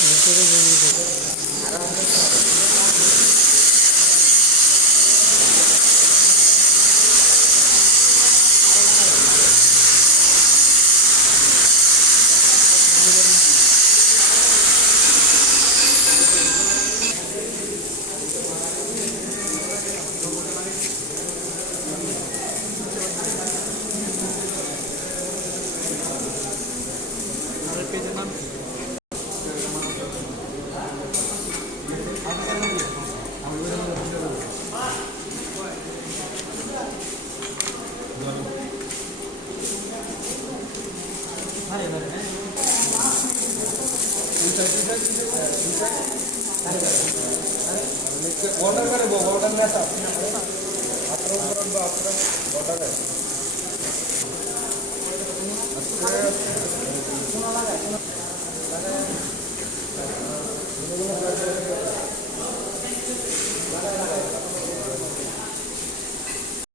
ভিতরে জমি ऑर्डर करे वो ऑर्डर ना था अत्र अत्र अत्र ऑर्डर है अच्छे अच्छे Thank you.